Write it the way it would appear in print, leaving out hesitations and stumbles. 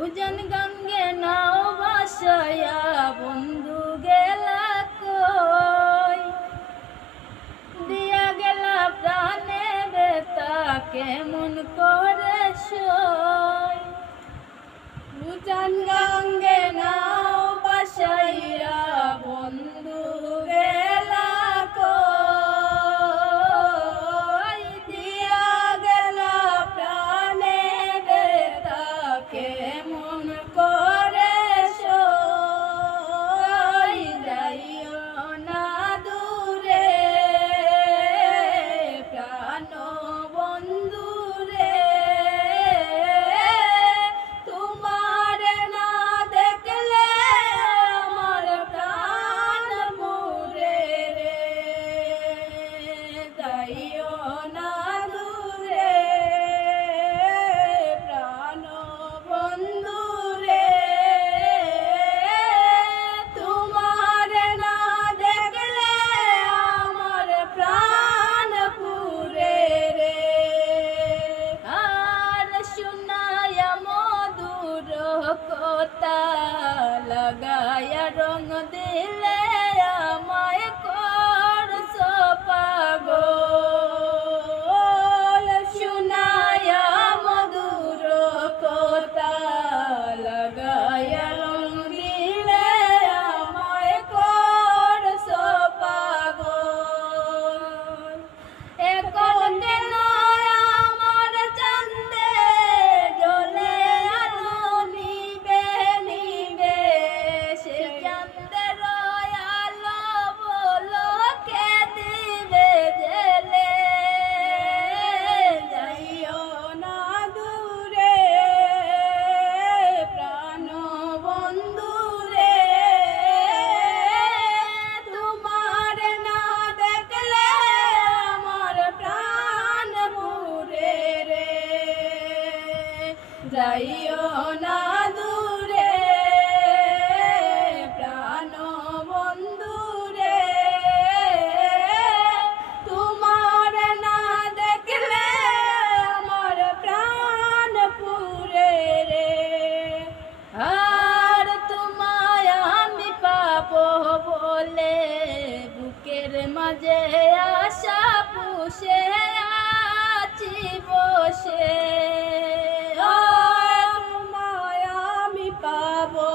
উজান গঙ্গে নাও ভাসায়া বন্ধু গেলা কই, দিয়া গেলা প্রাণে বেতা কেমন করে সই। উজান গঙ্গে নাও ভাসাইয়া বন্ধু গেলা কই, দিয়া গেলা প্রাণে বেতা কেমন করে সই। যাইও না দূরে প্রাণ বন্ধু রে, তোমার না দেখলে আমার প্রাণ পুরে রে। যাইও না দূরে প্রাণ বন্ধু রে, তোমার না দেখলে আমার প্রাণ পুরে রে। আর শুনায়া মধুর কথা লাগায়া রং দিলে আমায় করছ পাগল। শুনায়া মধুর কথা লাগায়া রং দিলে আমায় করছ পাগল। এখন কেন আমার চাঁদে জ্বলে আলো নিবে নিবে, সে চাঁদের আলো বলো কে দিবে জেলে। যাইও না দূরে প্রাণ বন্ধু রে, তোমার না দেখলে আমার প্রাণ পুরে রে। যাইও না দূরে প্রাণ বন্ধু রে, তোমার না দেখলে আমার প্রাণ পুরে রে। আর তোমায় আমি পাবো বলে বুকের মাঝে আশা পুষে আছি বসে। তোমায় আমি পাবো